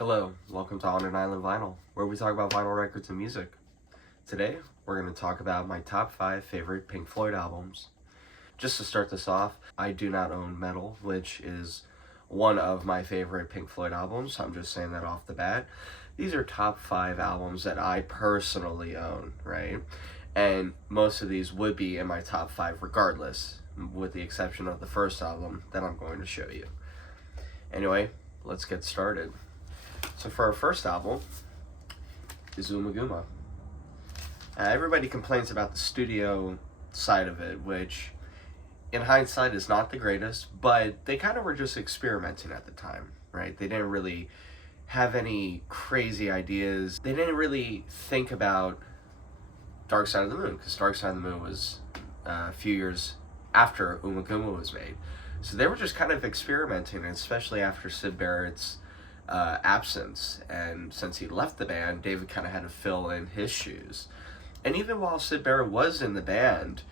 Hello, welcome to On an Island Vinyl, where we talk about vinyl records and music. Today, we're going to talk about my top 5 favorite Pink Floyd albums. Just to start this off, I do not own Metal, which is one of my favorite Pink Floyd albums. I'm just saying that off the bat. These are top 5 albums that I personally own, right? And most of these would be in my top 5 regardless, with the exception of the first album that I'm going to show you. Anyway, let's get started. So for our first album is Umaguma. Everybody complains about the studio side of it, which in hindsight is not the greatest, but they kind of were just experimenting at the time, right? They didn't really have any crazy ideas. They didn't really think about Dark Side of the Moon, because Dark Side of the Moon was a few years after Umaguma was made. So they were just kind of experimenting, especially after Syd Barrett's absence, and since he left the band, David kind of had to fill in his shoes. And even while Syd Barrett was in the band,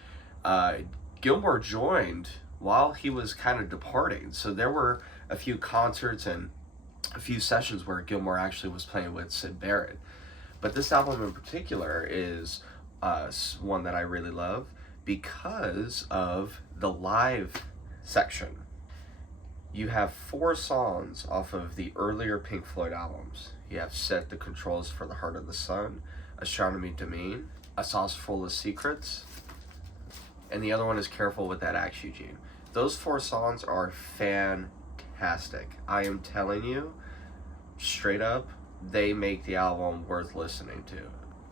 Gilmour joined while he was kind of departing. So there were a few concerts and a few sessions where Gilmour actually was playing with Syd Barrett. But this album in particular is one that I really love because of the live section. You have 4 songs off of the earlier Pink Floyd albums. You have Set the Controls for the Heart of the Sun, Astronomy Domine, A Sauce Full of Secrets, and the other one is Careful with That Axe, Eugene. Those 4 songs are fantastic. I am telling you, straight up, they make the album worth listening to.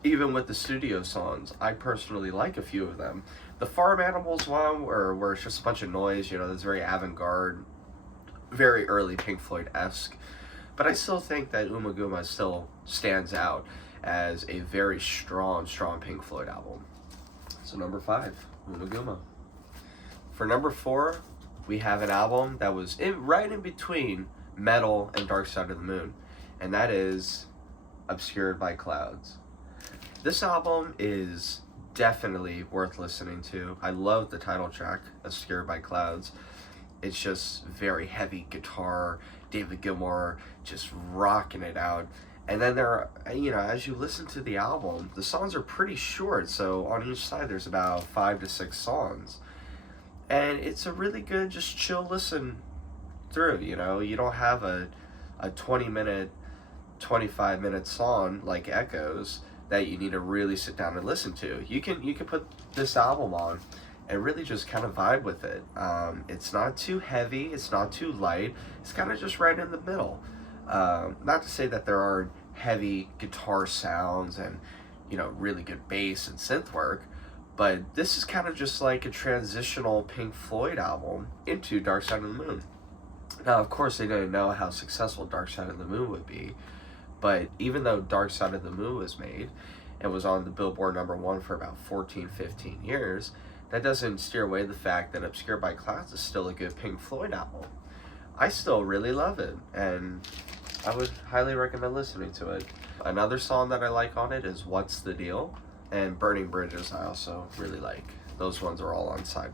Even with the studio songs, I personally like a few of them. The Farm Animals one, where it's just a bunch of noise, that's very avant-garde, very early Pink Floyd-esque, but I still think that Umaguma still stands out as a very strong Pink Floyd album. So number 5, Umaguma. For number 4, we have an album that was right in between Metal and Dark Side of the Moon, and that is Obscured by Clouds. This album is definitely worth listening to. I love the title track, Obscured by Clouds. It's just very heavy guitar, David Gilmour just rocking it out. And then as you listen to the album, the songs are pretty short. So on each side, there's about 5 to 6 songs. And it's a really good, just chill listen through, You don't have a 20-minute, 25-minute song like Echoes that you need to really sit down and listen to. You can put this album on and really just kind of vibe with it. It's not too heavy, it's not too light, it's kind of just right in the middle. Not to say that there aren't heavy guitar sounds and really good bass and synth work, but this is kind of just like a transitional Pink Floyd album into Dark Side of the Moon. Now, of course, they didn't know how successful Dark Side of the Moon would be, but even though Dark Side of the Moon was made and was on the Billboard #1 for about 14-15 years, that doesn't steer away the fact that Obscured by Clouds is still a good Pink Floyd album. I still really love it, and I would highly recommend listening to it. Another song that I like on it is What's the Deal, and Burning Bridges I also really like. Those ones are all on side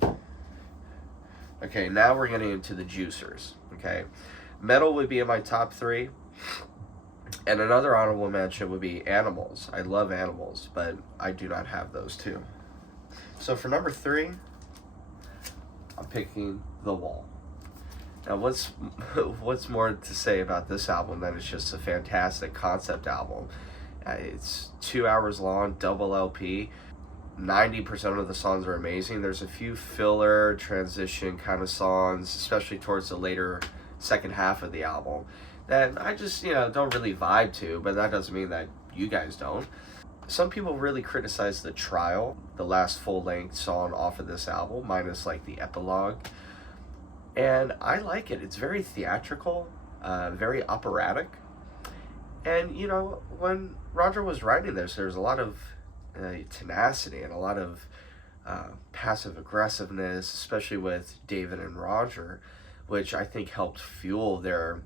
1. Okay, now we're getting into the juicers, okay? Metal would be in my top 3, and another honorable mention would be Animals. I love Animals, but I do not have those 2. So for number 3, I'm picking The Wall. Now what's more to say about this album than it's just a fantastic concept album. It's 2 hours long, double LP. 90% of the songs are amazing. There's a few filler, transition kind of songs, especially towards the later second half of the album, that I just, don't really vibe to, but that doesn't mean that you guys don't. Some people really criticize The Trial, the last full-length song off of this album, minus like the epilogue. And I like it. It's very theatrical, very operatic. And, when Roger was writing this, there's a lot of tenacity and a lot of passive aggressiveness, especially with David and Roger, which I think helped fuel their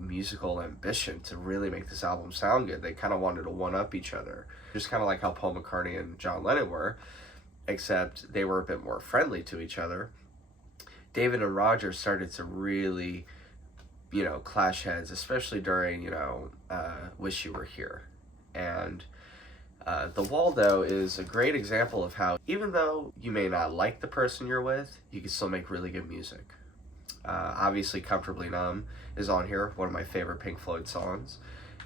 musical ambition to really make this album sound good. They kind of wanted to one-up each other, just kind of like how Paul McCartney and John Lennon were, except they were a bit more friendly to each other. David and Roger started to really clash heads, especially during, Wish You Were Here. And The Wall, though, is a great example of how, even though you may not like the person you're with, you can still make really good music. Obviously, Comfortably Numb is on here, one of my favorite Pink Floyd songs.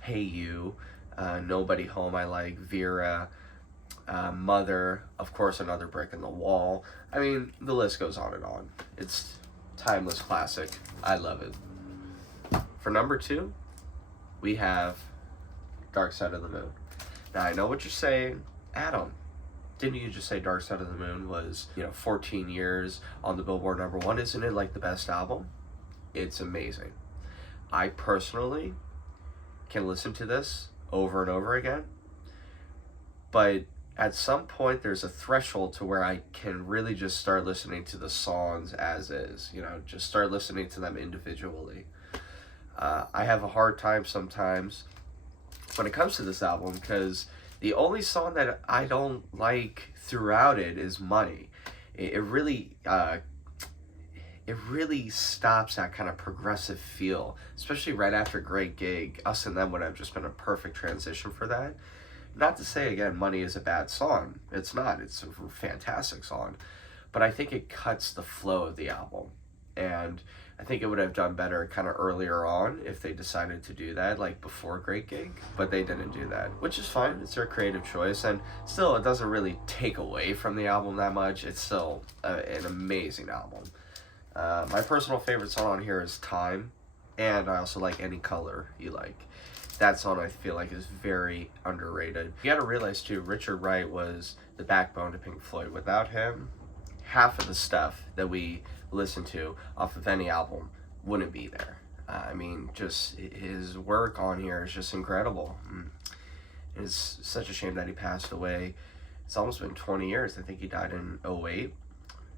Hey You, Nobody Home I Like, Vera, Mother, of course, Another Brick in the Wall. I mean, the list goes on and on. It's timeless classic. I love it. For number 2, we have Dark Side of the Moon. Now, I know what you're saying. Adam, didn't you just say Dark Side of the Moon was, 14 years on the Billboard #1? Isn't it like the best album? It's amazing. I personally can listen to this over and over again, but at some point there's a threshold to where I can really just start listening to the songs as is, just start listening to them individually. I have a hard time sometimes when it comes to this album because the only song that I don't like throughout it is Money. It really stops that kind of progressive feel, especially right after Great Gig. Us and Them would have just been a perfect transition for that. Not to say, again, Money is a bad song. It's not. It's a fantastic song. But I think it cuts the flow of the album. And I think it would have done better kind of earlier on if they decided to do that, like before Great Gig. But they didn't do that, which is fine. It's their creative choice. And still, it doesn't really take away from the album that much. It's still an amazing album. My personal favorite song on here is Time. And I also like Any Color You Like. That song I feel like is very underrated. You gotta realize too, Richard Wright was the backbone to Pink Floyd. Without him, half of the stuff that we listen to off of any album wouldn't be there. Just his work on here is just incredible. It's such a shame that he passed away. It's almost been 20 years. I think he died in 2008.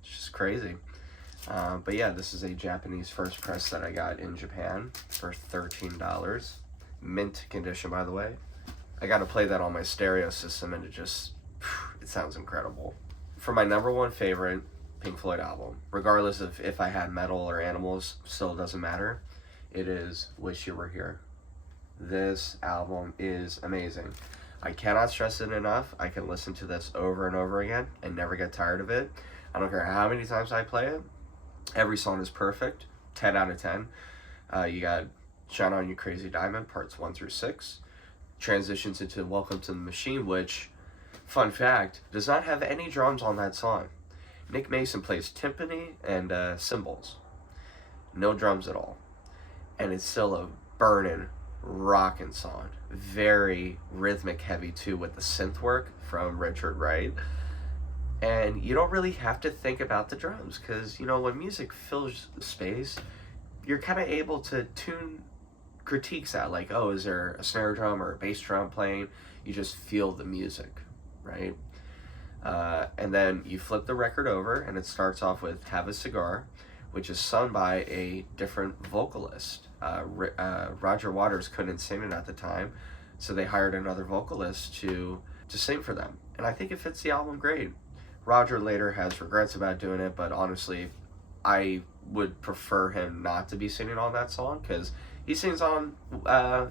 It's just crazy. But yeah, this is a Japanese first press that I got in Japan for $13. Mint condition, by the way. I got to play that on my stereo system and it sounds incredible. For my #1 favorite Pink Floyd album, regardless of if I had metal or animals, still doesn't matter, it is Wish You Were Here. This album is amazing. I cannot stress it enough. I can listen to this over and over again and never get tired of it. I don't care how many times I play it. Every song is perfect. 10 out of 10. You got Shine On You Crazy Diamond, parts 1 through 6. Transitions into Welcome to the Machine, which, fun fact, does not have any drums on that song. Nick Mason plays timpani and cymbals. No drums at all. And it's still a burnin', rockin' song. Very rhythmic heavy too, with the synth work from Richard Wright. And you don't really have to think about the drums, because when music fills space, you're kind of able to tune critiques out, like, oh, is there a snare drum or a bass drum playing? You just feel the music, right? And then you flip the record over and it starts off with Have a Cigar, which is sung by a different vocalist. Roger Waters couldn't sing it at the time, so they hired another vocalist to sing for them. And I think it fits the album great. Roger later has regrets about doing it, but honestly, I would prefer him not to be singing on that song, because he sings on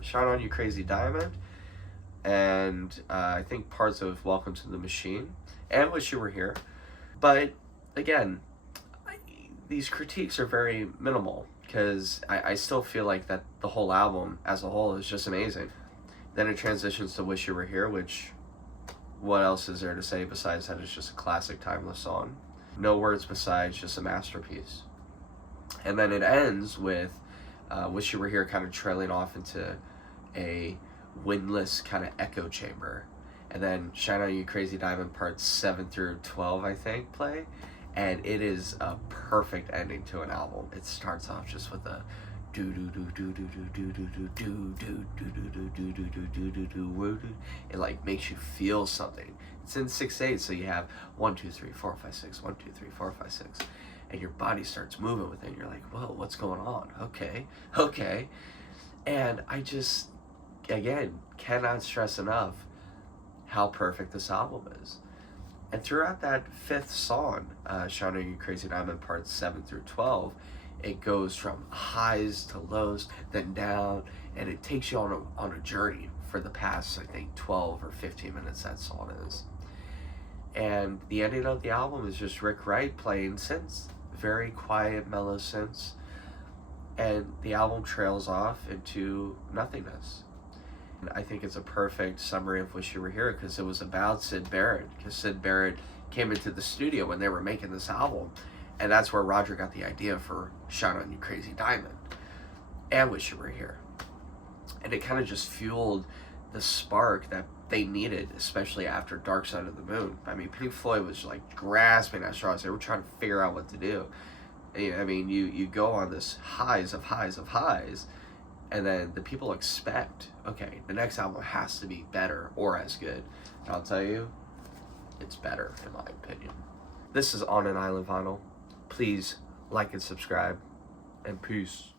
Shine On You Crazy Diamond, and I think parts of Welcome to the Machine, and Wish You Were Here. But again, these critiques are very minimal, because I still feel like that the whole album as a whole is just amazing. Then it transitions to Wish You Were Here, which, what else is there to say besides that it's just a classic, timeless song? No words besides, just a masterpiece. And then it ends with Wish You Were Here kind of trailing off into a windless kind of echo chamber. And then Shine On You Crazy Diamond parts 7 through 12, I think, play. And it is a perfect ending to an album. It starts off just with a do do do do do do do do do do do do do do do do do do do. It like makes you feel something. It's in 6/8, so you have 1 2 3 4 5 6 1 2 3 4 5 6, and your body starts moving with it. And you're like, whoa, what's going on? Okay. And I just, again, cannot stress enough how perfect this album is. And throughout that 5th song, Shine On You Crazy Diamond parts 7 through 12, It goes from highs to lows, then down, and it takes you on a journey for the past, I think, 12 or 15 minutes that song is. And the ending of the album is just Rick Wright playing synths, very quiet, mellow synths, and the album trails off into nothingness. And I think it's a perfect summary of Wish You Were Here, because it was about Syd Barrett, because Syd Barrett came into the studio when they were making this album, and that's where Roger got the idea for Shine On You Crazy Diamond and Wish You Were Here. And it kind of just fueled the spark that they needed, especially after Dark Side of the Moon. I mean, Pink Floyd was like grasping at straws. They were trying to figure out what to do. And, I mean, you go on this highs of highs of highs, and then the people expect, okay, the next album has to be better or as good. And I'll tell you, it's better, in my opinion. This is On an Island Vinyl. Please like and subscribe, and peace.